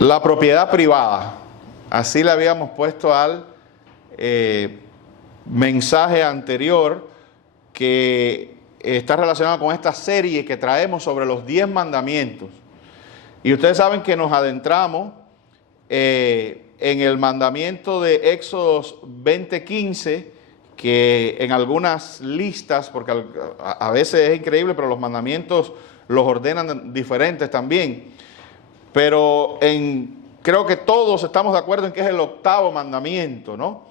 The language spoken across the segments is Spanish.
La propiedad privada, así le habíamos puesto al mensaje anterior que está relacionado con esta serie que traemos sobre los 10 mandamientos. Y ustedes saben que nos adentramos en el mandamiento de Éxodos 20:15, que en algunas listas, porque a veces es increíble, pero los mandamientos los ordenan diferentes también. Pero creo que todos estamos de acuerdo en que es el 8º mandamiento, ¿no?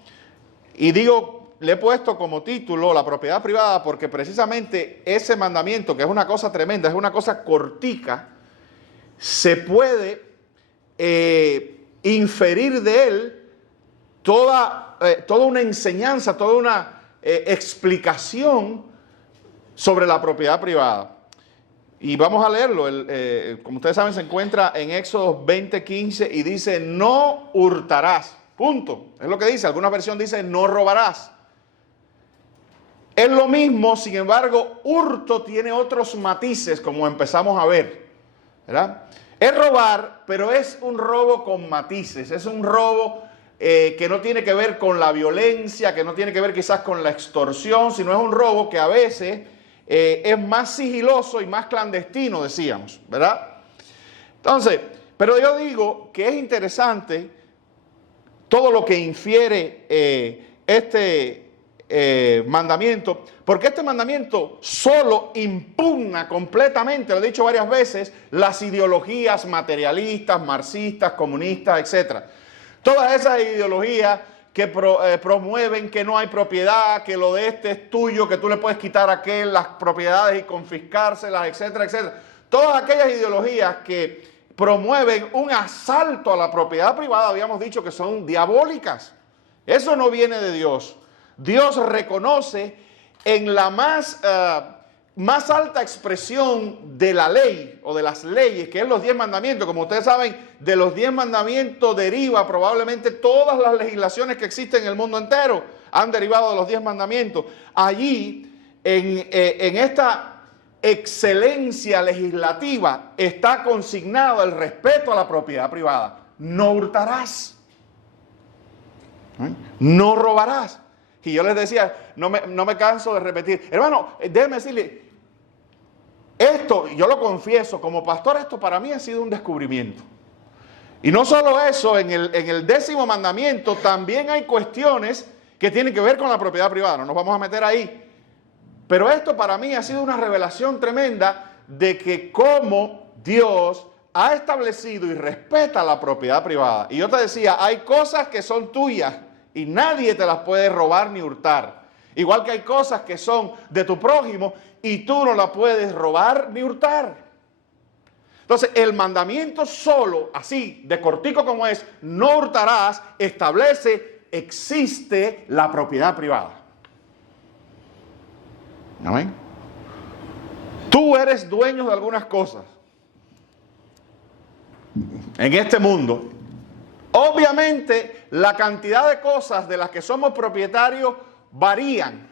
Y digo, le he puesto como título la propiedad privada porque precisamente ese mandamiento, que es una cosa tremenda, es una cosa cortica, se puede inferir de él toda una enseñanza, toda una explicación sobre la propiedad privada. Y vamos a leerlo, como ustedes saben se encuentra en Éxodo 20:15 y dice, no hurtarás, punto, es lo que dice, alguna versión dice, no robarás. Es lo mismo, sin embargo, hurto tiene otros matices, como empezamos a ver, ¿verdad? Es robar, pero es un robo con matices, es un robo que no tiene que ver con la violencia, que no tiene que ver quizás con la extorsión, sino es un robo que a veces es más sigiloso y más clandestino, decíamos, ¿verdad? Entonces, pero yo digo que es interesante todo lo que infiere este mandamiento, porque este mandamiento solo impugna completamente, lo he dicho varias veces, las ideologías materialistas, marxistas, comunistas, etc. Todas esas ideologías que promueven que no hay propiedad, que lo de este es tuyo, que tú le puedes quitar a aquel las propiedades y confiscárselas, etcétera, etcétera. Todas aquellas ideologías que promueven un asalto a la propiedad privada, habíamos dicho que son diabólicas. Eso no viene de Dios. Dios reconoce en la más alta expresión de la ley o de las leyes, que es los 10 mandamientos. Como ustedes saben, de los 10 mandamientos deriva probablemente todas las legislaciones que existen en el mundo entero, han derivado de los 10 mandamientos. Allí, en esta excelencia legislativa, está consignado el respeto a la propiedad privada. No hurtarás, no robarás. Y yo les decía, no me canso de repetir, hermano, déjeme decirle, esto, yo lo confieso, como pastor, esto para mí ha sido un descubrimiento. Y no solo eso, en el 10º mandamiento también hay cuestiones que tienen que ver con la propiedad privada, no nos vamos a meter ahí. Pero esto para mí ha sido una revelación tremenda de que cómo Dios ha establecido y respeta la propiedad privada. Y yo te decía, hay cosas que son tuyas y nadie te las puede robar ni hurtar. Igual que hay cosas que son de tu prójimo y tú no las puedes robar ni hurtar. Entonces, el mandamiento solo, así, de cortico como es, no hurtarás, establece, existe la propiedad privada. ¿Amén? Tú eres dueño de algunas cosas en este mundo. Obviamente, la cantidad de cosas de las que somos propietarios varían.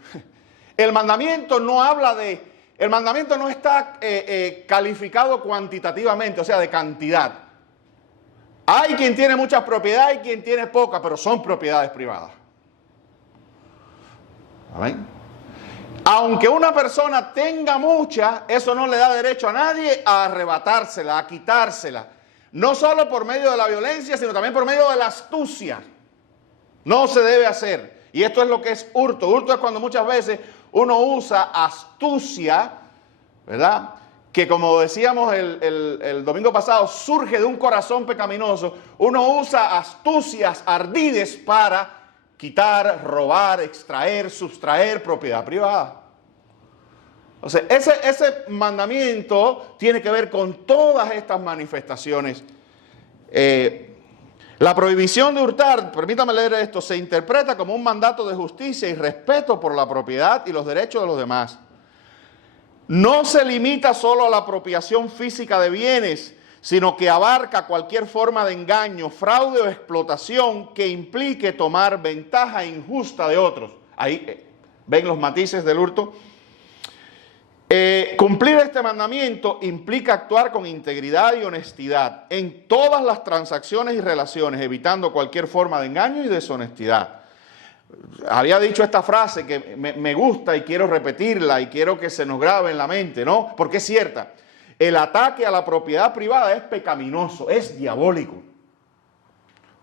El mandamiento no habla el mandamiento no está calificado cuantitativamente, o sea, de cantidad. Hay quien tiene muchas propiedades y quien tiene pocas, pero son propiedades privadas. ¿Amén? Aunque una persona tenga muchas, eso no le da derecho a nadie a arrebatársela, a quitársela. No solo por medio de la violencia, sino también por medio de la astucia. No se debe hacer. Y esto es lo que es hurto. Hurto es cuando muchas veces uno usa astucia, ¿verdad? Que como decíamos el domingo pasado, surge de un corazón pecaminoso. Uno usa astucias ardides para quitar, robar, extraer, sustraer propiedad privada. O sea, ese mandamiento tiene que ver con todas estas manifestaciones. La prohibición de hurtar, permítame leer esto, se interpreta como un mandato de justicia y respeto por la propiedad y los derechos de los demás. No se limita solo a la apropiación física de bienes, sino que abarca cualquier forma de engaño, fraude o explotación que implique tomar ventaja injusta de otros. Ahí ven los matices del hurto. Cumplir este mandamiento implica actuar con integridad y honestidad en todas las transacciones y relaciones, evitando cualquier forma de engaño y deshonestidad. Había dicho esta frase que me gusta y quiero repetirla y quiero que se nos grabe en la mente, ¿no? Porque es cierta. El ataque a la propiedad privada es pecaminoso, es diabólico.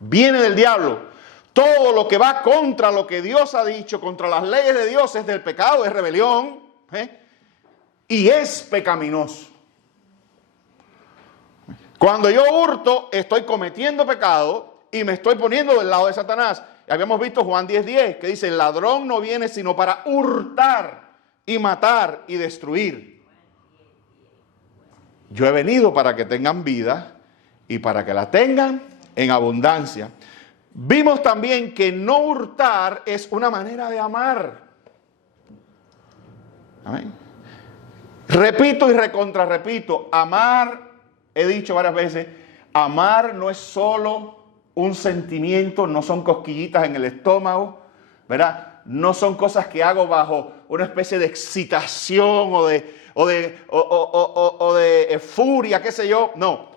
Viene del diablo. Todo lo que va contra lo que Dios ha dicho, contra las leyes de Dios, es del pecado, es rebelión, y es pecaminoso. Cuando yo hurto, estoy cometiendo pecado y me estoy poniendo del lado de Satanás. Habíamos visto Juan 10:10, que dice, el ladrón no viene sino para hurtar y matar y destruir. Yo he venido para que tengan vida y para que la tengan en abundancia. Vimos también que no hurtar es una manera de amar. Amén. Repito y recontrarrepito, amar, he dicho varias veces, amar no es solo un sentimiento, no son cosquillitas en el estómago, ¿verdad? No son cosas que hago bajo una especie de excitación o de furia, qué sé yo. No,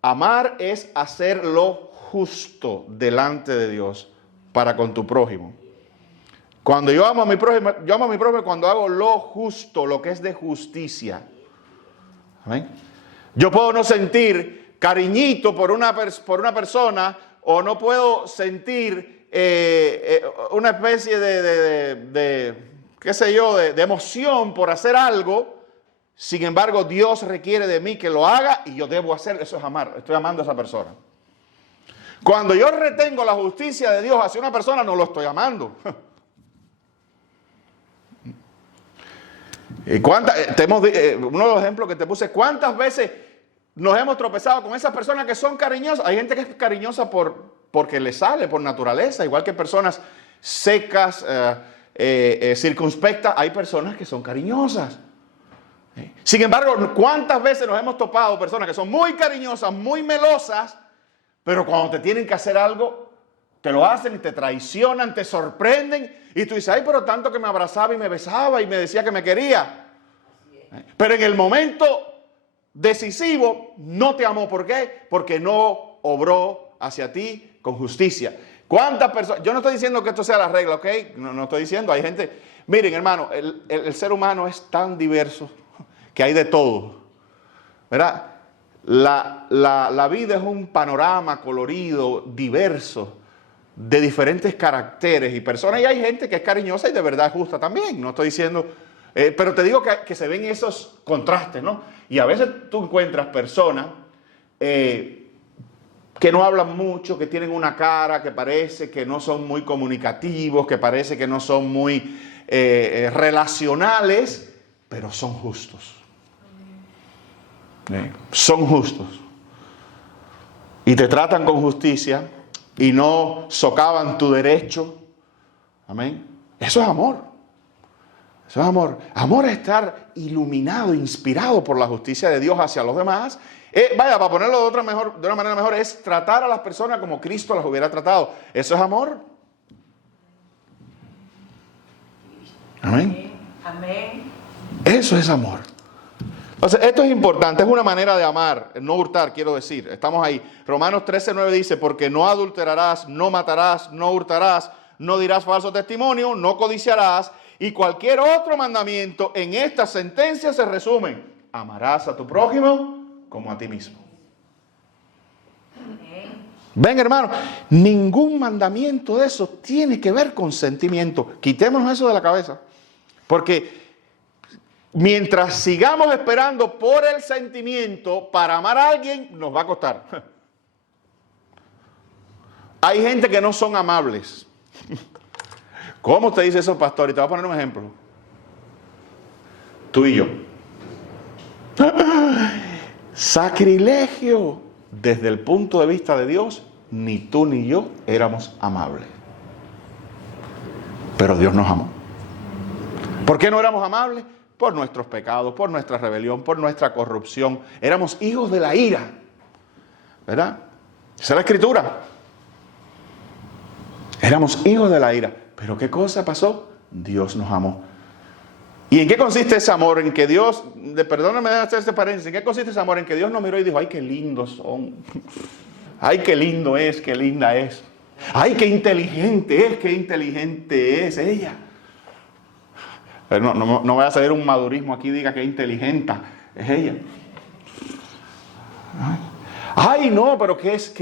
amar es hacer lo justo delante de Dios para con tu prójimo. Cuando yo amo a mi prójimo, cuando hago lo justo, lo que es de justicia. ¿Amén? Yo puedo no sentir cariñito por una persona, o no puedo sentir una especie qué sé yo, de emoción por hacer algo. Sin embargo, Dios requiere de mí que lo haga y yo debo hacerlo. Eso es amar. Estoy amando a esa persona. Cuando yo retengo la justicia de Dios hacia una persona, no lo estoy amando. Uno de los ejemplos que te puse, ¿cuántas veces nos hemos tropezado con esas personas que son cariñosas? Hay gente que es cariñosa porque le sale por naturaleza, igual que personas secas, circunspectas, hay personas que son cariñosas. Sin embargo, ¿cuántas veces nos hemos topado personas que son muy cariñosas, muy melosas, pero cuando te tienen que hacer algo, te lo hacen y te traicionan, te sorprenden, y tú dices, ay, pero tanto que me abrazaba y me besaba y me decía que me quería. Pero en el momento decisivo no te amó. ¿Por qué? Porque no obró hacia ti con justicia. ¿Cuántas personas? Yo no estoy diciendo que esto sea la regla, ¿ok? No estoy diciendo, hay gente. Miren, hermano, el ser humano es tan diverso que hay de todo, ¿verdad? La vida es un panorama colorido, diverso, de diferentes caracteres y personas. Y hay gente que es cariñosa y de verdad es justa también. No estoy diciendo, pero te digo que se ven esos contrastes, ¿no? Y a veces tú encuentras personas que no hablan mucho, que tienen una cara que parece que no son muy comunicativos, que parece que no son muy relacionales, pero son justos. Son justos. Y te tratan con justicia y no socavan tu derecho. Amén. Eso es amor. Eso es amor. Amor es estar iluminado, inspirado por la justicia de Dios hacia los demás. Para ponerlo de una manera mejor, es tratar a las personas como Cristo las hubiera tratado. Eso es amor. Amén. Amén. Eso es amor. Entonces, esto es importante, es una manera de amar, no hurtar, quiero decir. Estamos ahí. Romanos 13:9 dice, porque no adulterarás, no matarás, no hurtarás, no dirás falso testimonio, no codiciarás, y cualquier otro mandamiento en estas sentencias se resumen. Amarás a tu prójimo como a ti mismo. Ven, hermano, ningún mandamiento de eso tiene que ver con sentimiento. Quitémonos eso de la cabeza. Porque mientras sigamos esperando por el sentimiento para amar a alguien, nos va a costar. Hay gente que no son amables. ¿Cómo usted dice eso, pastor? Y te voy a poner un ejemplo. Tú y yo. Sacrilegio. Desde el punto de vista de Dios, ni tú ni yo éramos amables. Pero Dios nos amó. ¿Por qué no éramos amables? Por nuestros pecados, por nuestra rebelión, por nuestra corrupción. Éramos hijos de la ira. ¿Verdad? Esa es la escritura. Éramos hijos de la ira. Pero ¿qué cosa pasó? Dios nos amó. ¿Y en qué consiste ese amor? En que Dios, perdóname de hacer este paréntesis, ¿en qué consiste ese amor? En que Dios nos miró y dijo, ay, qué lindos son. Ay, qué lindo es, qué linda es. Ay, qué inteligente es ella. No voy a hacer un madurismo aquí, diga que inteligente es ella. Ay, no, pero qué es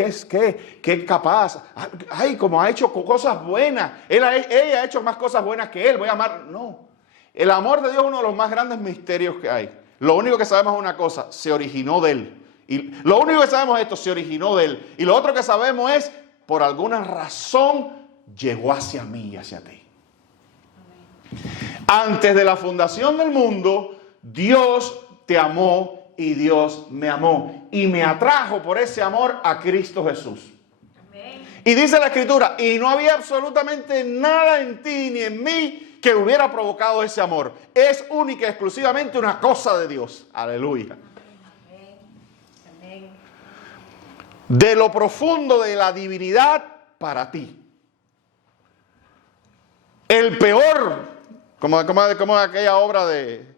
capaz. Ay, como ha hecho cosas buenas. Ella ha hecho más cosas buenas que él. Voy a amar. No. El amor de Dios es uno de los más grandes misterios que hay. Lo único que sabemos es una cosa: se originó de él. Y lo único que sabemos es esto: se originó de él. Y lo otro que sabemos es, por alguna razón, llegó hacia mí y hacia ti. Antes de la fundación del mundo, Dios te amó. Y Dios me amó y me atrajo por ese amor a Cristo Jesús. Amén. Y dice la Escritura, y no había absolutamente nada en ti ni en mí que hubiera provocado ese amor. Es única y exclusivamente una cosa de Dios. Aleluya. Amén. Amén. De lo profundo de la divinidad para ti. El peor, como aquella obra de...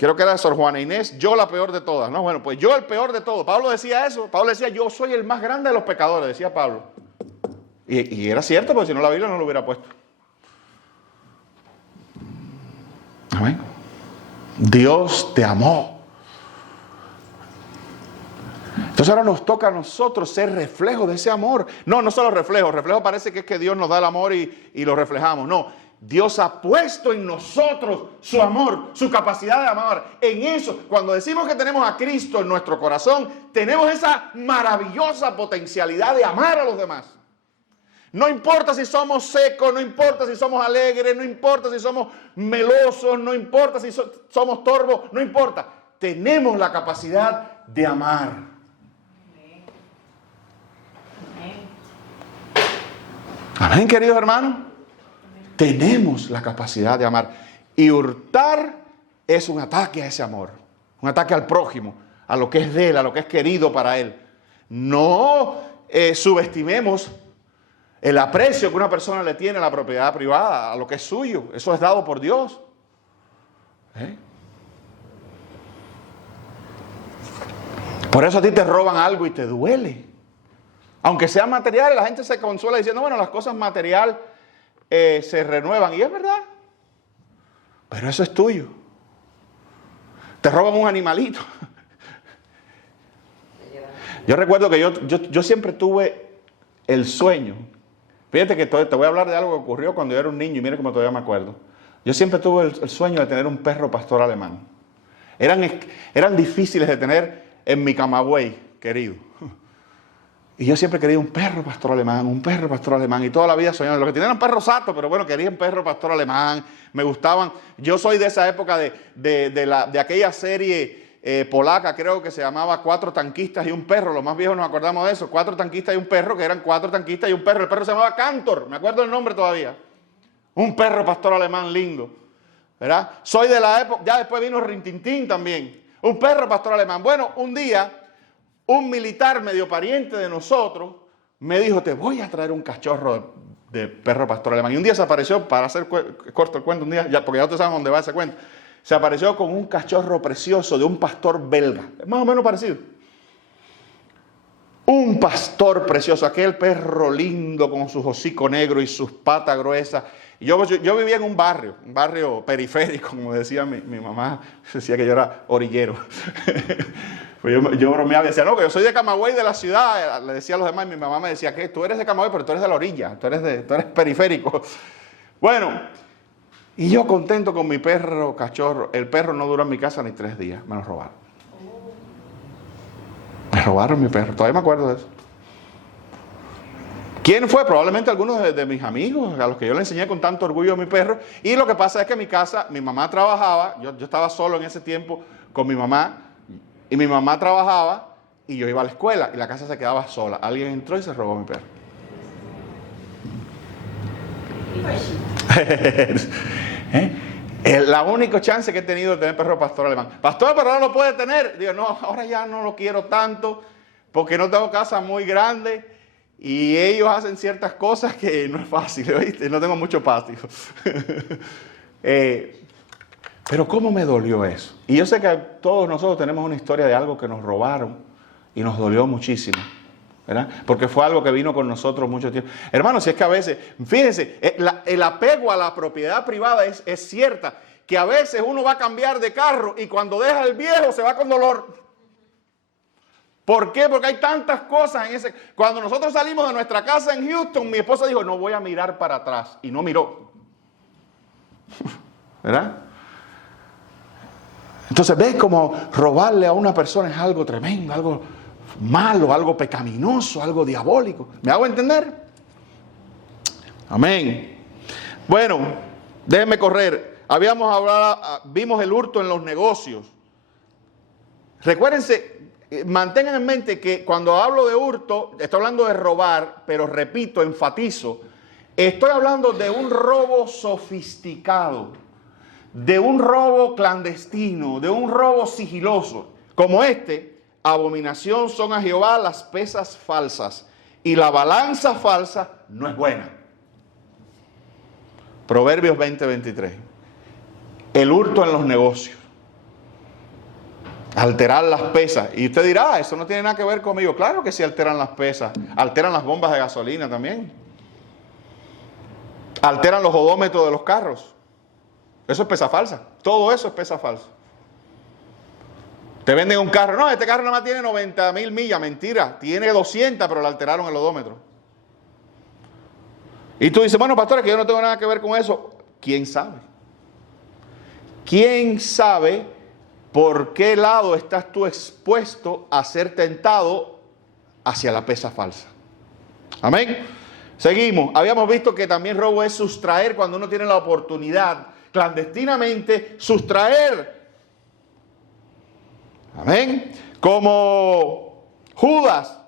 Creo que era de Sor Juana Inés, yo la peor de todas, ¿no? Bueno, pues yo el peor de todos. Pablo decía eso. Pablo decía, yo soy el más grande de los pecadores, decía Pablo. Y era cierto, porque si no la Biblia no lo hubiera puesto. Amén. Dios te amó. Entonces ahora nos toca a nosotros ser reflejo de ese amor. No solo reflejo. Reflejo parece que es que Dios nos da el amor y lo reflejamos. No. Dios ha puesto en nosotros su amor, su capacidad de amar. En eso, cuando decimos que tenemos a Cristo en nuestro corazón, tenemos esa maravillosa potencialidad de amar a los demás. No importa si somos secos, no importa si somos alegres, no importa si somos melosos, no importa si somos torvos, no importa. Tenemos la capacidad de amar. Amén, queridos hermanos. Tenemos la capacidad de amar. Y hurtar es un ataque a ese amor. Un ataque al prójimo, a lo que es de él, a lo que es querido para él. No subestimemos el aprecio que una persona le tiene a la propiedad privada, a lo que es suyo. Eso es dado por Dios. Por eso a ti te roban algo y te duele. Aunque sea material, la gente se consuela diciendo, bueno, las cosas materiales se renuevan, y es verdad, pero eso es tuyo. Te roban un animalito. Yo recuerdo que yo siempre tuve el sueño, fíjate que te voy a hablar de algo que ocurrió cuando yo era un niño, y mire cómo todavía me acuerdo. Yo siempre tuve el sueño de tener un perro pastor alemán. Eran difíciles de tener en mi Camagüey querido. Y yo siempre quería un perro pastor alemán, y toda la vida soñando. Lo que tenían eran perros satos, pero bueno, quería un perro pastor alemán, me gustaban. Yo soy de esa época de aquella serie polaca, creo que se llamaba 4 tanquistas y un perro. Los más viejos nos acordamos de eso, 4 tanquistas y un perro, que eran 4 tanquistas y un perro. El perro se llamaba Cantor, me acuerdo el nombre todavía. Un perro pastor alemán lindo, ¿verdad? Soy de la época, ya después vino Rintintín también, un perro pastor alemán. Bueno, un día, un militar medio pariente de nosotros me dijo, te voy a traer un cachorro de perro pastor alemán. Y un día se apareció, para hacer corto el cuento, un día, porque ya ustedes saben dónde va ese cuento, se apareció con un cachorro precioso de un pastor belga, más o menos parecido. Un pastor precioso, aquel perro lindo con sus hocicos negros y sus patas gruesas. Y yo vivía en un barrio periférico, como decía mi mamá, decía que yo era orillero. Pues yo bromeaba y decía, no, que yo soy de Camagüey, de la ciudad, le decía a los demás, y mi mamá me decía, que tú eres de Camagüey, pero tú eres de la orilla, tú eres periférico. Bueno, y yo contento con mi perro cachorro. El perro no duró en mi casa ni 3 días, me lo robaron. Me robaron mi perro, todavía me acuerdo de eso. ¿Quién fue? Probablemente algunos de mis amigos, a los que yo le enseñé con tanto orgullo a mi perro. Y lo que pasa es que en mi casa, mi mamá trabajaba, yo estaba solo en ese tiempo con mi mamá, y mi mamá trabajaba y yo iba a la escuela y la casa se quedaba sola. Alguien entró y se robó mi perro. La única chance que he tenido de tener perro pastor alemán. Pastor, pero no lo puede tener. Digo, no, ahora ya no lo quiero tanto porque no tengo casa muy grande y ellos hacen ciertas cosas que no es fácil, ¿oíste? No tengo mucho patio. Pero ¿cómo me dolió eso? Y yo sé que todos nosotros tenemos una historia de algo que nos robaron y nos dolió muchísimo, ¿verdad? Porque fue algo que vino con nosotros mucho tiempo. Hermanos, si es que a veces, fíjense, el apego a la propiedad privada es cierta, que a veces uno va a cambiar de carro y cuando deja el viejo se va con dolor. ¿Por qué? Porque hay tantas cosas en ese... Cuando nosotros salimos de nuestra casa en Houston, mi esposa dijo, no voy a mirar para atrás. Y no miró. ¿Verdad? Entonces, ¿ves cómo robarle a una persona es algo tremendo, algo malo, algo pecaminoso, algo diabólico? ¿Me hago entender? Amén. Bueno, déjenme correr. Habíamos hablado, vimos el hurto en los negocios. Recuérdense, mantengan en mente que cuando hablo de hurto, estoy hablando de robar, pero repito, enfatizo, estoy hablando de un robo sofisticado, de un robo clandestino, de un robo sigiloso. Como este, abominación son a Jehová las pesas falsas, y la balanza falsa no es buena. Proverbios 20:23. El hurto en los negocios. Alterar las pesas. Y usted dirá, eso no tiene nada que ver conmigo. Claro que sí alteran las pesas. Alteran las bombas de gasolina también. Alteran los odómetros de los carros. Eso es pesa falsa. Todo eso es pesa falsa. Te venden un carro. No, este carro nada más tiene 90,000 millas. Mentira. Tiene 200, pero le alteraron el odómetro. Y tú dices, bueno, pastor, que yo no tengo nada que ver con eso. ¿Quién sabe? ¿Quién sabe por qué lado estás tú expuesto a ser tentado hacia la pesa falsa? Amén. Seguimos. Habíamos visto que también robo es sustraer cuando uno tiene la oportunidad, clandestinamente, sustraer. Amén. Como Judas,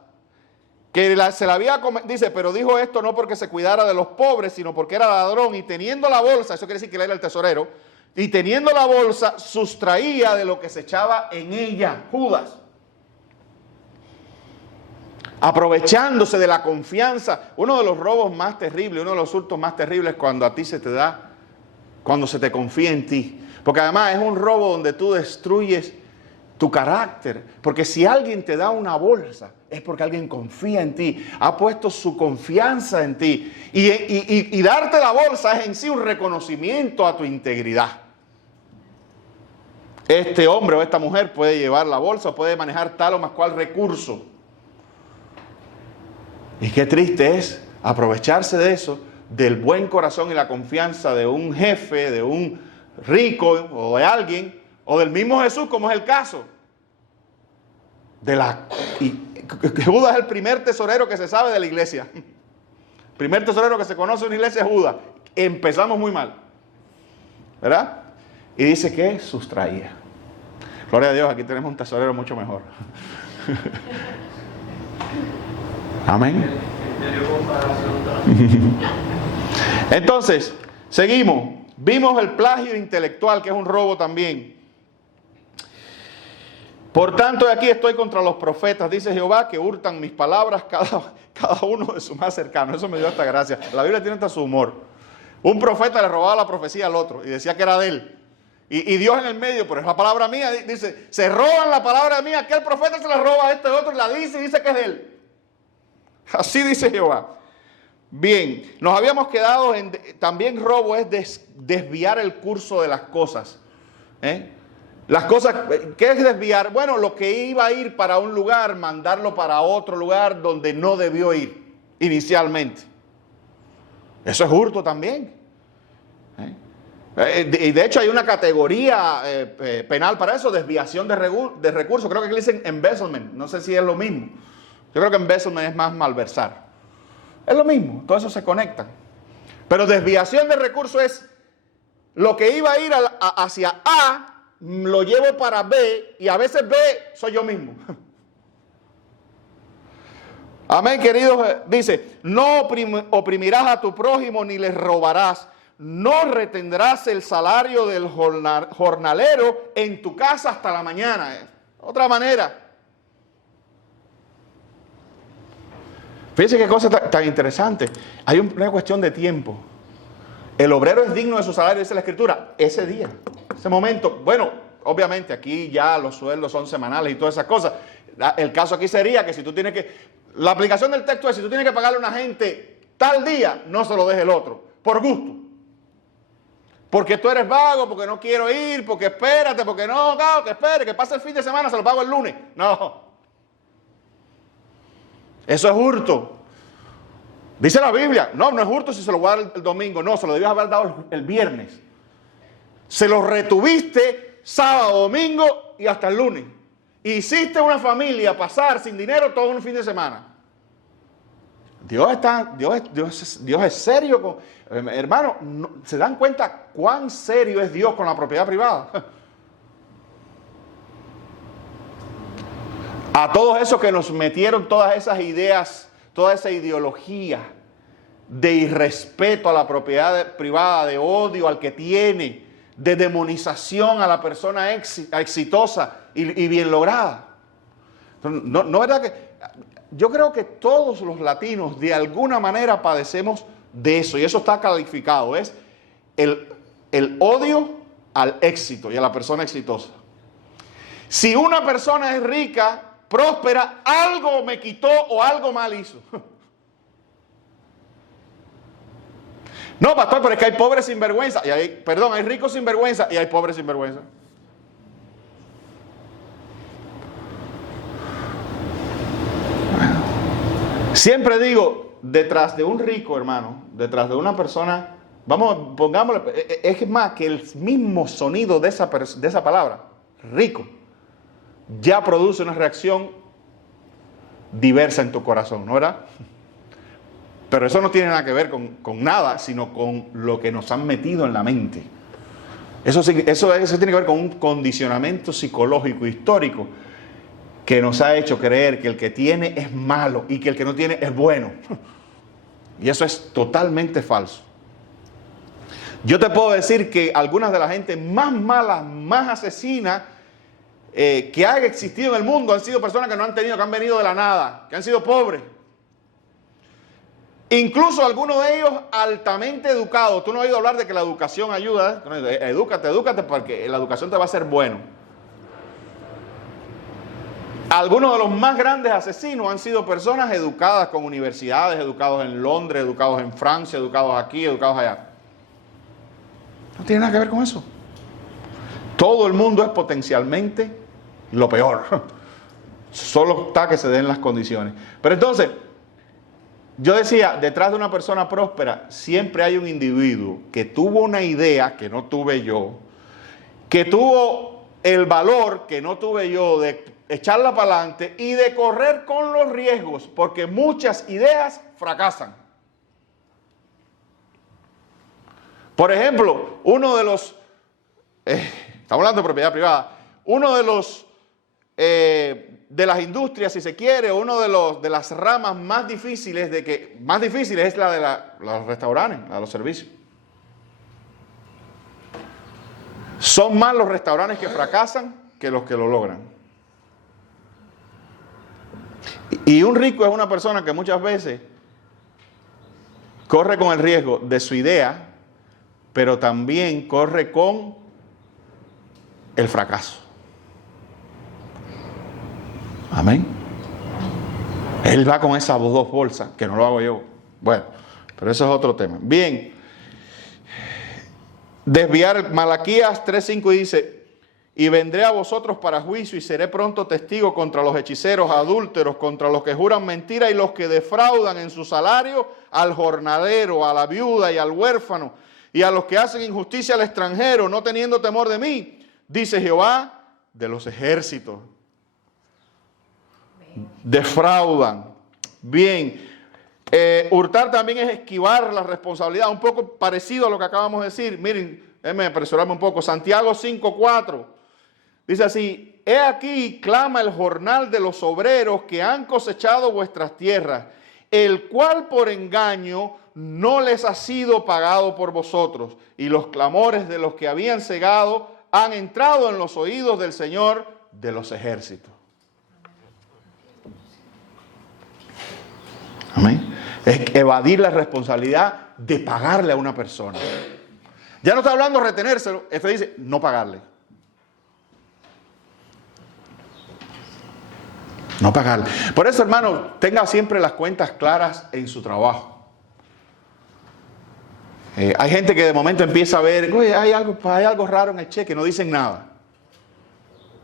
que se la había, dice, pero dijo esto no porque se cuidara de los pobres, sino porque era ladrón, y teniendo la bolsa, eso quiere decir que él era el tesorero, y teniendo la bolsa, sustraía de lo que se echaba en ella. Judas. Aprovechándose de la confianza. Uno de los robos más terribles, uno de los hurtos más terribles, cuando a ti se te da, cuando se te confía en ti. Porque además es un robo donde tú destruyes tu carácter. Porque si alguien te da una bolsa, es porque alguien confía en ti, ha puesto su confianza en ti. Y darte la bolsa es en sí un reconocimiento a tu integridad. Este hombre o esta mujer puede llevar la bolsa, puede manejar tal o más cual recurso. Y qué triste es aprovecharse de eso, del buen corazón y la confianza de un jefe, de un rico o de alguien, o del mismo Jesús, como es el caso. Judas es el primer tesorero que se sabe de la iglesia. El primer tesorero que se conoce en la iglesia es Judas. Empezamos muy mal, ¿verdad? Y dice que sustraía. Gloria a Dios, aquí tenemos un tesorero mucho mejor. Amén. Entonces, seguimos. Vimos el plagio intelectual, que es un robo también. Por tanto, de aquí estoy contra los profetas, dice Jehová, que hurtan mis palabras cada uno de su más cercano. Eso me dio hasta gracia. La Biblia tiene hasta su humor. Un profeta le robaba la profecía al otro y decía que era de él. Y Dios en el medio, pero es la palabra mía. Dice, se roban la palabra mía, aquel profeta se la roba a este otro y la dice y dice que es de él. Así dice Jehová. Bien, nos habíamos quedado en... También robo es desviar el curso de las cosas. Las cosas, ¿qué es desviar? Bueno, lo que iba a ir para un lugar, mandarlo para otro lugar donde no debió ir inicialmente. Eso es hurto también. Y de hecho hay una categoría penal para eso, desviación de recursos. Creo que le dicen embezzlement, no sé si es lo mismo. Yo creo que embezzlement es más malversar. Es lo mismo, todo eso se conecta. Pero desviación de recursos es lo que iba a ir hacia A, lo llevo para B, y a veces B soy yo mismo. Amén, queridos. Dice, no oprimirás a tu prójimo ni le robarás. No retendrás el salario del jornalero en tu casa hasta la mañana. Otra manera. Fíjense qué cosa tan interesante. Hay una cuestión de tiempo. El obrero es digno de su salario, dice la Escritura, ese día. ese momento, bueno, obviamente aquí ya los sueldos son semanales y todas esas cosas. El caso aquí sería que si tú tienes que, la aplicación del texto es, si tú tienes que pagarle a una gente tal día, no se lo deje el otro, por gusto. Porque tú eres vago, porque no quiero ir, porque espérate, porque no, que espere, que pase el fin de semana, se lo pago el lunes. No. Eso es hurto. Dice la Biblia, no es hurto si se lo voy a dar el domingo, no, se lo debías haber dado el viernes. Se lo retuviste sábado, domingo y hasta el lunes. Hiciste una familia pasar sin dinero todo un fin de semana. Dios es serio. Hermano, ¿se dan cuenta cuán serio es Dios con la propiedad privada? A todos esos que nos metieron todas esas ideas, toda esa ideología de irrespeto a la propiedad privada, de odio al que tiene, de demonización a la persona exitosa y bien lograda. No, ¿verdad que? Yo creo que todos los latinos de alguna manera padecemos de eso, y eso está calificado, es el odio al éxito y a la persona exitosa. Si una persona es rica, próspera, algo me quitó o algo mal hizo. No, pastor, pero es que hay pobres sinvergüenza, y hay ricos sinvergüenza y hay pobres sinvergüenza. Siempre digo, detrás de un rico, hermano, detrás de una persona, pongámosle, es más que el mismo sonido de esa palabra, rico, ya produce una reacción diversa en tu corazón, ¿no verdad? Pero eso no tiene nada que ver con nada, sino con lo que nos han metido en la mente. Eso tiene que ver con un condicionamiento psicológico histórico que nos ha hecho creer que el que tiene es malo y que el que no tiene es bueno. Y eso es totalmente falso. Yo te puedo decir que algunas de la gente más malas, más asesinas que haya existido en el mundo han sido personas que que han venido de la nada, que han sido pobres. Incluso algunos de ellos altamente educados. Tú no has oído hablar de que la educación ayuda. Edúcate porque la educación te va a hacer bueno. Algunos de los más grandes asesinos han sido personas educadas con universidades, educados en Londres, educados en Francia, educados aquí, educados allá. No tiene nada que ver con eso. Todo el mundo es potencialmente lo peor. Solo está que se den las condiciones. Pero entonces, yo decía, detrás de una persona próspera siempre hay un individuo que tuvo una idea que no tuve yo, que tuvo el valor que no tuve yo de echarla para adelante y de correr con los riesgos, porque muchas ideas fracasan. Por ejemplo, uno de los, estamos hablando de propiedad privada, uno de los, de las industrias, si se quiere, de las ramas más difíciles es la de los restaurantes, la de los servicios. Son más los restaurantes que fracasan que los que lo logran. Y un rico es una persona que muchas veces corre con el riesgo de su idea, pero también corre con el fracaso. Amén. Él va con esas dos bolsas, que no lo hago yo. Bueno, pero eso es otro tema. Bien. Desviar, Malaquías 3:5 dice: y vendré a vosotros para juicio y seré pronto testigo contra los hechiceros, adúlteros, contra los que juran mentira y los que defraudan en su salario al jornalero, a la viuda y al huérfano, y a los que hacen injusticia al extranjero, no teniendo temor de mí, dice Jehová de los ejércitos. Defraudan. Bien. Hurtar también es esquivar la responsabilidad, un poco parecido a lo que acabamos de decir. Miren, déjenme apresurarme un poco. Santiago 5:4 dice así: he aquí clama el jornal de los obreros que han cosechado vuestras tierras, el cual por engaño no les ha sido pagado por vosotros, y los clamores de los que habían cegado han entrado en los oídos del Señor de los ejércitos. Amén. Es evadir la responsabilidad de pagarle a una persona. Ya no está hablando de retenérselo, esto dice no pagarle. No pagarle. Por eso, hermano, tenga siempre las cuentas claras en su trabajo. Hay gente que de momento empieza a ver, oye, hay algo raro en el cheque, no dicen nada.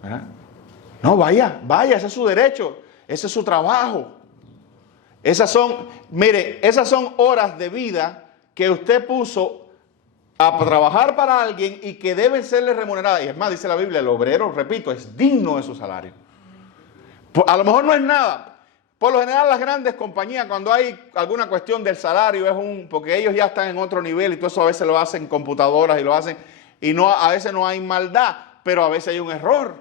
¿Verdad? No, vaya, ese es su derecho, ese es su trabajo. Esas son horas de vida que usted puso a trabajar para alguien y que deben serle remuneradas. Y es más, dice la Biblia, el obrero, repito, es digno de su salario. A lo mejor no es nada. Por lo general las grandes compañías, cuando hay alguna cuestión del salario, porque ellos ya están en otro nivel y todo eso a veces lo hacen computadoras y lo hacen, y no, a veces no hay maldad, pero a veces hay un error.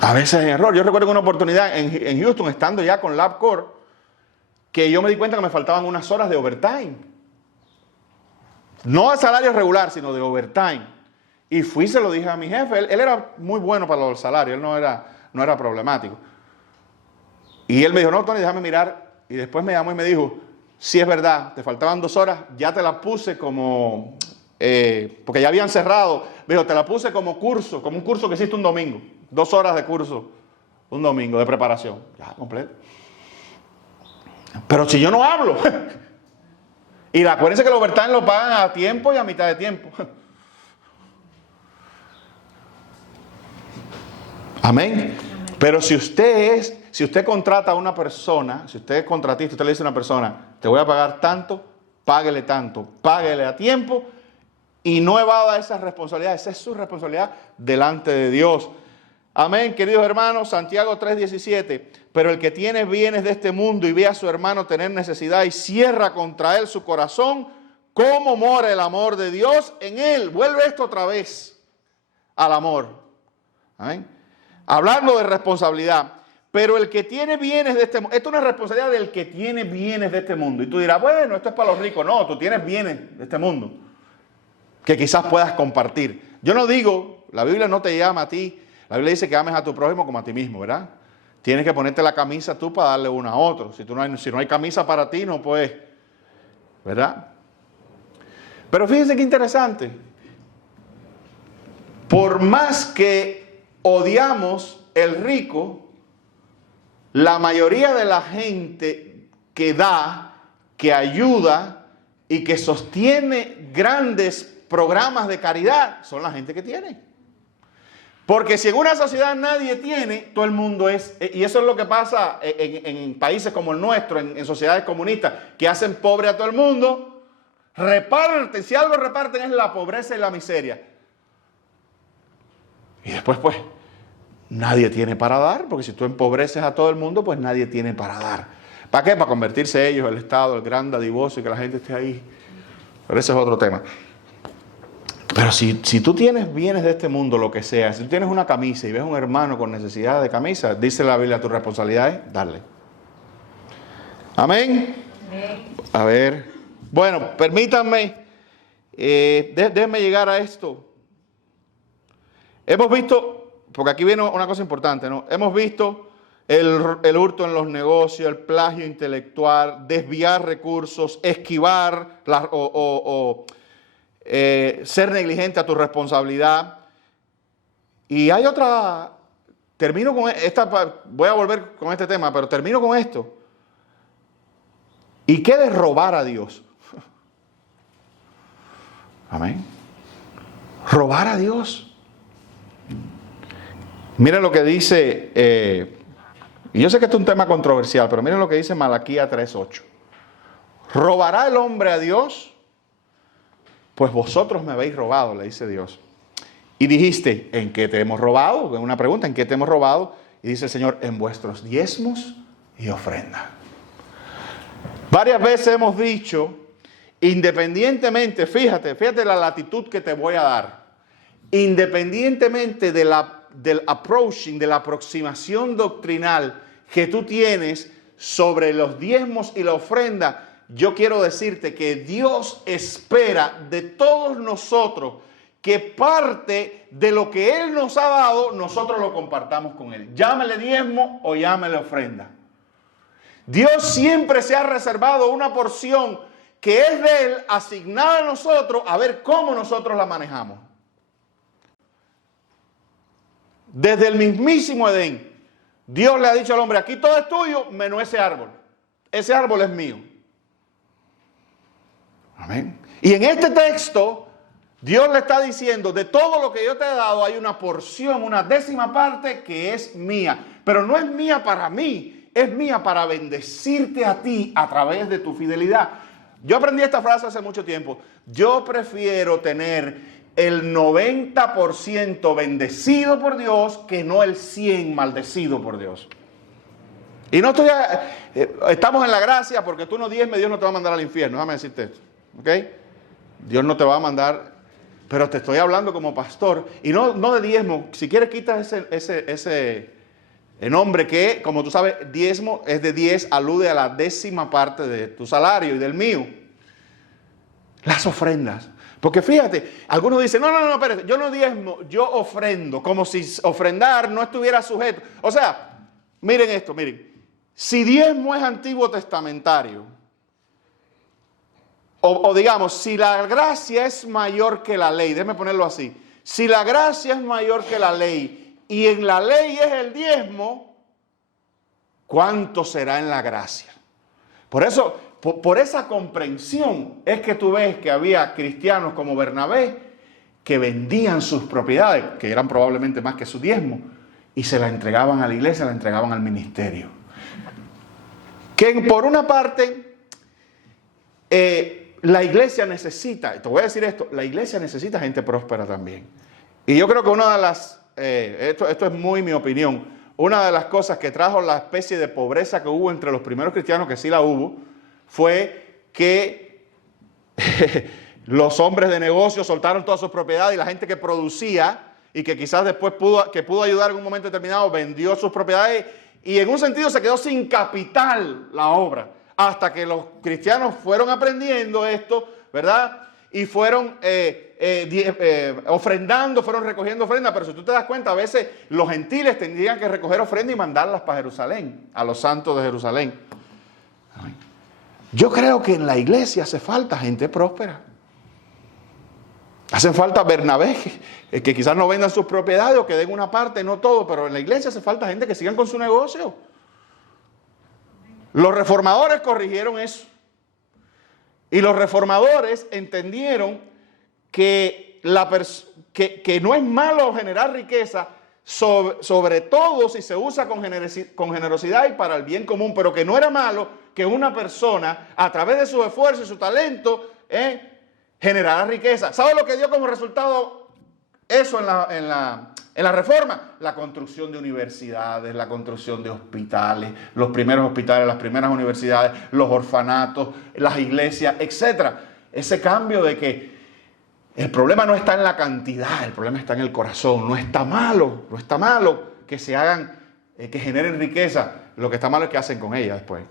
A veces hay error. Yo recuerdo una oportunidad en Houston, estando ya con LabCorp, que yo me di cuenta que me faltaban unas horas de overtime. No de salario regular, sino de overtime. Y fui y se lo dije a mi jefe. Él era muy bueno para los salarios, él no era problemático. Y él me dijo, no, Tony, déjame mirar. Y después me llamó y me dijo, sí es verdad, te faltaban 2 horas, ya te la puse como, porque ya habían cerrado. Me dijo, te la puse como un curso que hiciste un domingo. 2 horas de curso, un domingo de preparación. Ya, completo. Pero si yo no hablo. Y acuérdense que el overtime lo pagan a tiempo y a mitad de tiempo. Amén. Pero si usted contrata a una persona, si usted es contratista, usted le dice a una persona, te voy a pagar tanto, páguele a tiempo y no evada esas responsabilidades. Esa es su responsabilidad delante de Dios. Amén, queridos hermanos. Santiago 3:17. Pero el que tiene bienes de este mundo y ve a su hermano tener necesidad y cierra contra él su corazón, ¿cómo mora el amor de Dios en él? Vuelve esto otra vez al amor. Amén. Hablando de responsabilidad. Pero el que tiene bienes de este mundo, esto es una responsabilidad del que tiene bienes de este mundo. Y tú dirás, bueno, esto es para los ricos. No, tú tienes bienes de este mundo que quizás puedas compartir. Yo no digo, la Biblia no te llama a ti. La Biblia dice que ames a tu prójimo como a ti mismo, ¿verdad? Tienes que ponerte la camisa tú para darle una a otro. Si no hay camisa para ti, no puedes, ¿verdad? Pero fíjense qué interesante. Por más que odiamos el rico, la mayoría de la gente que da, que ayuda y que sostiene grandes programas de caridad son la gente que tiene. Porque si en una sociedad nadie tiene, todo el mundo es, y eso es lo que pasa en países como el nuestro, en sociedades comunistas, que hacen pobre a todo el mundo, reparten, si algo reparten es la pobreza y la miseria. Y después pues, nadie tiene para dar, porque si tú empobreces a todo el mundo, pues nadie tiene para dar. ¿Para qué? Para convertirse ellos, el Estado, el gran dadivoso y que la gente esté ahí. Pero ese es otro tema. Pero si tú tienes bienes de este mundo, lo que sea, si tú tienes una camisa y ves a un hermano con necesidad de camisa, dice la Biblia, tu responsabilidad es darle. Amén. A ver. Bueno, permítanme, déjenme llegar a esto. Hemos visto, porque aquí viene una cosa importante, ¿no? Hemos visto el hurto en los negocios, el plagio intelectual, desviar recursos, esquivar ser negligente a tu responsabilidad. Y hay otra, termino con esta, voy a volver con este tema, pero termino con esto. ¿Y qué de robar a Dios? Amén. Robar a Dios. Miren lo que dice, y yo sé que esto es un tema controversial, pero miren lo que dice Malaquías 3:8. ¿Robará el hombre a Dios? Pues vosotros me habéis robado, le dice Dios. Y dijiste, ¿en qué te hemos robado? Una pregunta, ¿en qué te hemos robado? Y dice el Señor, en vuestros diezmos y ofrendas. Varias veces hemos dicho, independientemente, fíjate la latitud que te voy a dar, independientemente del approaching, de la aproximación doctrinal que tú tienes sobre los diezmos y la ofrenda, yo quiero decirte que Dios espera de todos nosotros que parte de lo que Él nos ha dado, nosotros lo compartamos con Él. Llámele diezmo o llámele ofrenda. Dios siempre se ha reservado una porción que es de Él, asignada a nosotros, a ver cómo nosotros la manejamos. Desde el mismísimo Edén, Dios le ha dicho al hombre, aquí todo es tuyo, menos ese árbol. Ese árbol es mío. Amén. Y en este texto, Dios le está diciendo, de todo lo que yo te he dado, hay una porción, una décima parte que es mía. Pero no es mía para mí, es mía para bendecirte a ti a través de tu fidelidad. Yo aprendí esta frase hace mucho tiempo. Yo prefiero tener el 90% bendecido por Dios que no el 100% maldecido por Dios. Y no estoy... estamos en la gracia porque tú no diezmes, Dios no te va a mandar al infierno. Déjame decirte esto. ¿Ok? Dios no te va a mandar... Pero te estoy hablando como pastor. Y no de diezmo. Si quieres quitas ese nombre que, como tú sabes, diezmo es de 10, alude a la décima parte de tu salario y del mío. Las ofrendas. Porque fíjate, algunos dicen, no, espérate, yo no diezmo, yo ofrendo, como si ofrendar no estuviera sujeto. O sea, miren esto, miren. Si diezmo es antiguo testamentario, o digamos, si la gracia es mayor que la ley, déjeme ponerlo así. Si la gracia es mayor que la ley, y en la ley es el diezmo, ¿cuánto será en la gracia? Por eso... Por esa comprensión es que tú ves que había cristianos como Bernabé que vendían sus propiedades, que eran probablemente más que su diezmo, y se la entregaban a la iglesia, la entregaban al ministerio. Que por una parte, la iglesia necesita, y te voy a decir esto, la iglesia necesita gente próspera también. Y yo creo que una de las, esto es muy mi opinión, una de las cosas que trajo la especie de pobreza que hubo entre los primeros cristianos, que sí la hubo, fue que los hombres de negocio soltaron todas sus propiedades y la gente que producía y que quizás después pudo ayudar en un momento determinado, vendió sus propiedades y en un sentido se quedó sin capital la obra. Hasta que los cristianos fueron aprendiendo esto, ¿verdad? Y fueron ofrendando, fueron recogiendo ofrendas. Pero si tú te das cuenta, a veces los gentiles tendrían que recoger ofrendas y mandarlas para Jerusalén, a los santos de Jerusalén. Yo creo que en la iglesia hace falta gente próspera. Hacen falta Bernabé, que quizás no vendan sus propiedades o que den una parte, no todo, pero en la iglesia hace falta gente que sigan con su negocio. Los reformadores corrigieron eso. Y los reformadores entendieron que no es malo generar riqueza, sobre todo si se usa con generosidad y para el bien común, pero que no era malo que una persona, a través de su esfuerzo y su talento, generara riqueza. ¿Sabe lo que dio como resultado eso en la reforma? La construcción de universidades, la construcción de hospitales, los primeros hospitales, las primeras universidades, los orfanatos, las iglesias, etc. Ese cambio de que el problema no está en la cantidad, el problema está en el corazón. No está malo que se hagan, que generen riqueza. Lo que está malo es que hacen con ella después.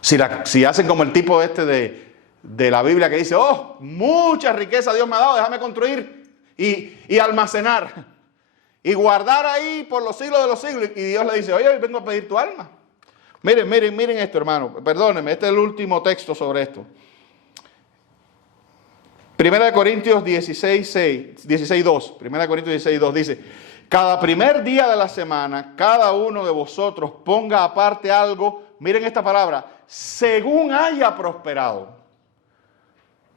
Si hacen como el tipo de la Biblia que dice, oh, mucha riqueza Dios me ha dado, déjame construir y almacenar y guardar ahí por los siglos de los siglos. Y Dios le dice, oye, hoy vengo a pedir tu alma. Miren esto, hermano, perdónenme, este es el último texto sobre esto. 1 Corintios 16:2, 1 Corintios 16:2 dice, cada primer día de la semana, cada uno de vosotros ponga aparte algo, miren esta palabra, según haya prosperado,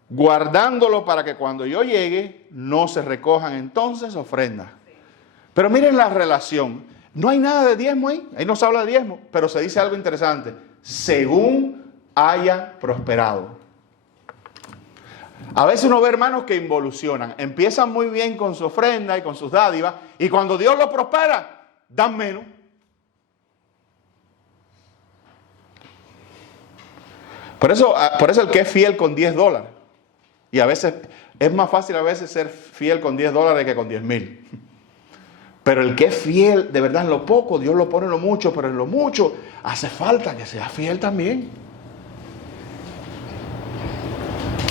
guardándolo para que cuando yo llegue, no se recojan entonces ofrendas. Pero miren la relación, no hay nada de diezmo ahí no se habla de diezmo, pero se dice algo interesante, según haya prosperado. A veces uno ve hermanos que involucionan, empiezan muy bien con su ofrenda y con sus dádivas, y cuando Dios los prospera, dan menos. Por eso el que es fiel con $10, y a veces es más fácil a veces ser fiel con $10 que con 10,000. Pero el que es fiel de verdad en lo poco, Dios lo pone en lo mucho, pero en lo mucho hace falta que sea fiel también.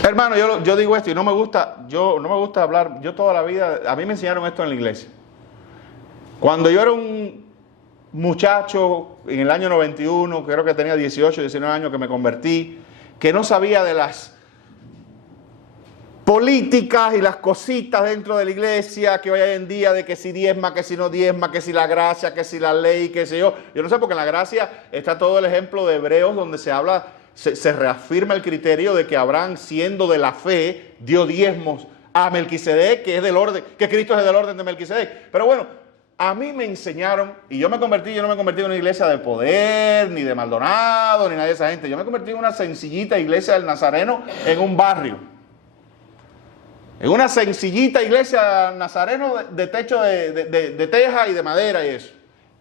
Hermano, yo digo esto y no me gusta hablar, yo toda la vida, a mí me enseñaron esto en la iglesia. Cuando yo era un muchacho en el año 91, creo que tenía 18, 19 años que me convertí, que no sabía de las políticas y las cositas dentro de la iglesia que hoy en día, de que si diezma, que si no diezma, que si la gracia, que si la ley, que si yo no sé, porque en la gracia está todo el ejemplo de Hebreos donde se habla, se reafirma el criterio de que Abraham, siendo de la fe, dio diezmos a Melquisedec, que es del orden, que Cristo es del orden de Melquisedec. Pero bueno, a mí me enseñaron, y yo no me convertí en una iglesia de poder, ni de Maldonado, ni nada de esa gente. Yo me convertí en una sencillita iglesia del Nazareno en un barrio. En una sencillita iglesia nazareno de techo de teja y de madera y eso.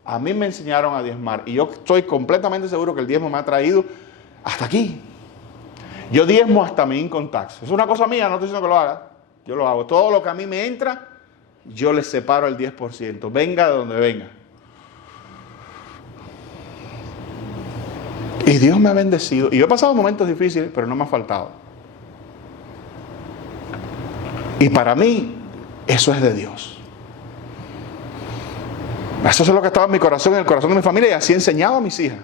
A mí me enseñaron a diezmar y yo estoy completamente seguro que el diezmo me ha traído hasta aquí. Yo diezmo hasta mi income tax. Es una cosa mía, no estoy diciendo que lo haga. Yo lo hago. Todo lo que a mí me entra, yo le separo el 10%. Venga de donde venga. Y Dios me ha bendecido. Y yo he pasado momentos difíciles, pero no me ha faltado. Y para mí, eso es de Dios. Eso es lo que estaba en mi corazón, en el corazón de mi familia, y así he enseñado a mis hijas.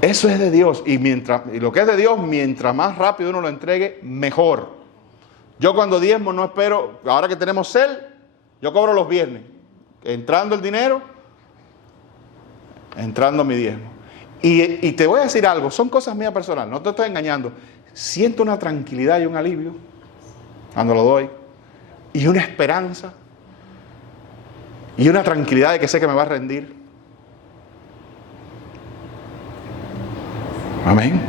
Eso es de Dios. Y lo que es de Dios, mientras más rápido uno lo entregue, mejor. Yo cuando diezmo no espero, ahora que tenemos CEL, yo cobro los viernes. Entrando el dinero, entrando mi diezmo. Y te voy a decir algo, son cosas mías personales, no te estoy engañando. Siento una tranquilidad y un alivio cuando lo doy, y una esperanza, y una tranquilidad de que sé que me va a rendir. Amén.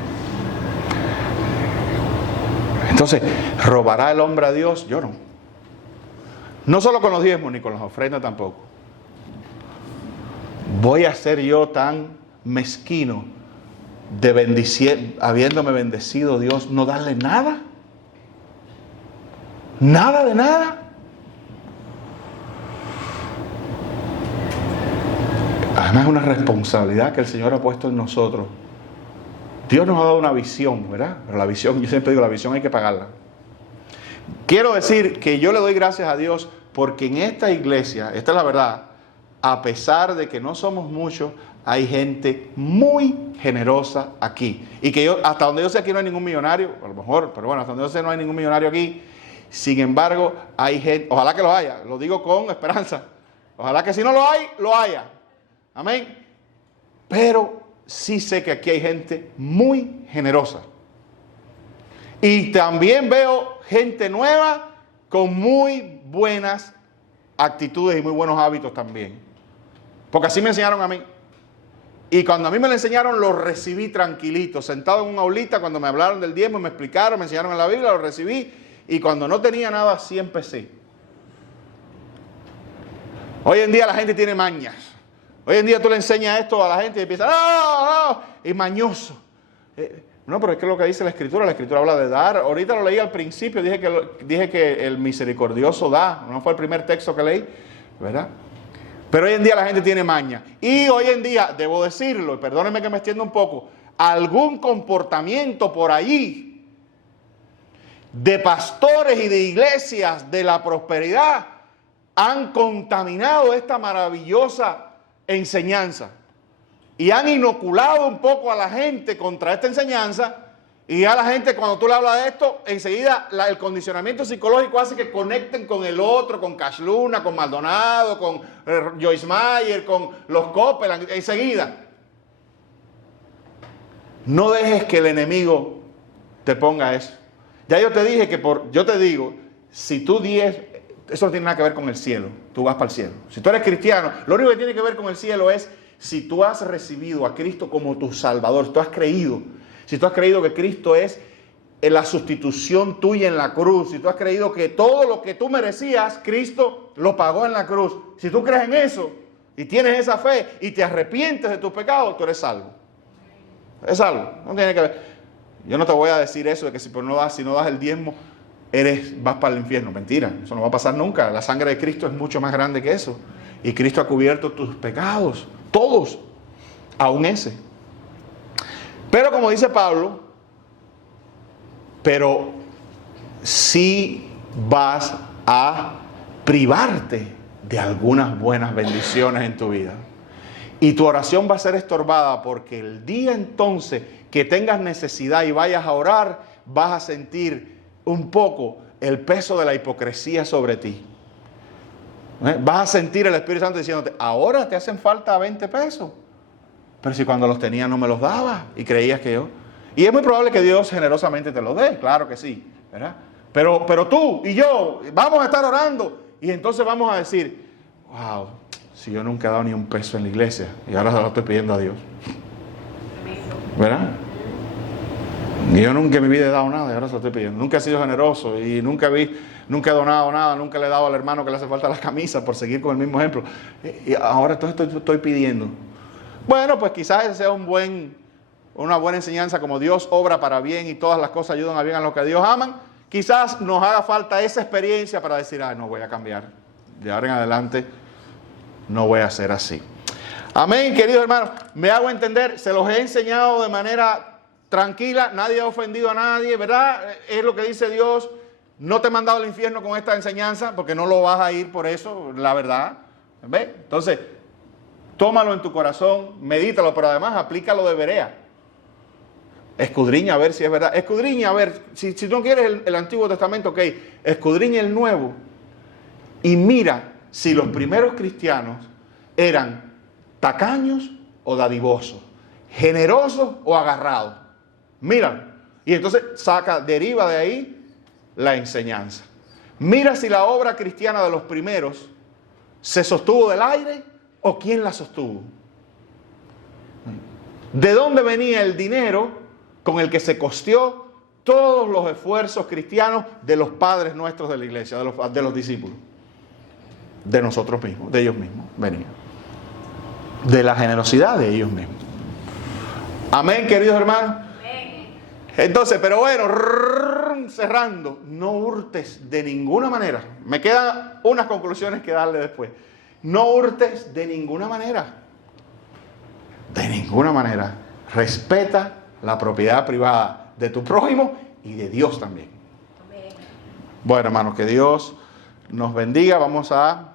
Entonces, ¿robará el hombre a Dios? Yo no. No solo con los diezmos, ni con las ofrendas tampoco. ¿Voy a ser yo tan mezquino de habiéndome bendecido Dios, no darle nada? Nada de nada. Además es una responsabilidad que el Señor ha puesto en nosotros. Dios nos ha dado una visión, ¿verdad? Pero la visión, yo siempre digo, la visión hay que pagarla. Quiero decir que yo le doy gracias a Dios porque en esta iglesia, esta es la verdad, a pesar de que no somos muchos, hay gente muy generosa aquí. Y que yo, hasta donde yo sé aquí no hay ningún millonario, a lo mejor, pero bueno, hasta donde yo sé no hay ningún millonario aquí. Sin embargo, hay gente, ojalá que lo haya, lo digo con esperanza. Ojalá que si no lo hay, lo haya. Amén. Pero sí sé que aquí hay gente muy generosa. Y también veo gente nueva con muy buenas actitudes y muy buenos hábitos también. Porque así me enseñaron a mí. Y cuando a mí me lo enseñaron, lo recibí tranquilito, sentado en una aulita, cuando me hablaron del diezmo, me explicaron, me enseñaron en la Biblia, lo recibí. Y cuando no tenía nada, así empecé. Hoy en día la gente tiene mañas. Hoy en día tú le enseñas esto a la gente y empieza, y mañoso. No, pero es que lo que dice la Escritura habla de dar. Ahorita lo leí al principio, dije que el misericordioso da. No fue el primer texto que leí, ¿verdad? Pero hoy en día la gente tiene maña. Y hoy en día, debo decirlo, y perdónenme que me extienda un poco, algún comportamiento por allí de pastores y de iglesias de la prosperidad han contaminado esta maravillosa enseñanza y han inoculado un poco a la gente contra esta enseñanza. Y a la gente, cuando tú le hablas de esto, enseguida el condicionamiento psicológico hace que conecten con el otro, con Cash Luna, con Maldonado, con Joyce Meyer, con los Copeland, enseguida. No dejes que el enemigo te ponga eso. Ya yo te dije yo te digo, si tú eso no tiene nada que ver con el cielo, tú vas para el cielo. Si tú eres cristiano, lo único que tiene que ver con el cielo es si tú has recibido a Cristo como tu Salvador, si tú has creído que Cristo es la sustitución tuya en la cruz, si tú has creído que todo lo que tú merecías, Cristo lo pagó en la cruz. Si tú crees en eso y tienes esa fe y te arrepientes de tus pecados, tú eres salvo. Es salvo, no tiene que ver. Yo no te voy a decir eso de que si no das el diezmo, vas para el infierno. Mentira, eso no va a pasar nunca. La sangre de Cristo es mucho más grande que eso. Y Cristo ha cubierto tus pecados, todos, aún ese. Pero como dice Pablo, pero sí vas a privarte de algunas buenas bendiciones en tu vida. Y tu oración va a ser estorbada porque el día entonces que tengas necesidad y vayas a orar, vas a sentir un poco el peso de la hipocresía sobre ti. Vas a sentir el Espíritu Santo diciéndote, ahora te hacen falta 20 pesos. Pero si cuando los tenía no me los daba y creías que yo... Y es muy probable que Dios generosamente te los dé, claro que sí, ¿verdad? Pero tú y yo vamos a estar orando y entonces vamos a decir, wow, si yo nunca he dado ni un peso en la iglesia y ahora se lo estoy pidiendo a Dios. ¿Verdad? Y yo nunca en mi vida he dado nada y ahora se lo estoy pidiendo. Nunca he sido generoso y nunca he donado nada, nunca le he dado al hermano que le hace falta las camisas, por seguir con el mismo ejemplo. Y ahora entonces estoy pidiendo. Bueno, pues quizás ese sea una buena enseñanza, como Dios obra para bien y todas las cosas ayudan a bien a los que Dios aman. Quizás nos haga falta esa experiencia para decir, no voy a cambiar. De ahora en adelante no voy a ser así. Amén, queridos hermanos. Me hago entender, se los he enseñado de manera tranquila, nadie ha ofendido a nadie, ¿verdad? Es lo que dice Dios. No te he mandado al infierno con esta enseñanza, porque no lo vas a ir por eso, la verdad. ¿Ves? Entonces, tómalo en tu corazón, medítalo, pero además aplícalo de Berea. Escudriña a ver si es verdad. Escudriña a ver, si no quieres el Antiguo Testamento, ok, escudriña el Nuevo y mira si los primeros cristianos eran tacaños o dadivosos, generosos o agarrados. Mira, y entonces deriva de ahí la enseñanza. Mira si la obra cristiana de los primeros se sostuvo del aire o quién la sostuvo. ¿De dónde venía el dinero con el que se costeó todos los esfuerzos cristianos de los padres nuestros de la iglesia, de los discípulos? De nosotros mismos, de ellos mismos venía. De la generosidad de ellos mismos. Amén, queridos hermanos. Entonces, pero bueno, cerrando, no hurtes de ninguna manera. Me quedan unas conclusiones que darle después. No hurtes de ninguna manera. De ninguna manera. Respeta la propiedad privada de tu prójimo y de Dios también. Bueno, hermanos, que Dios nos bendiga. Vamos a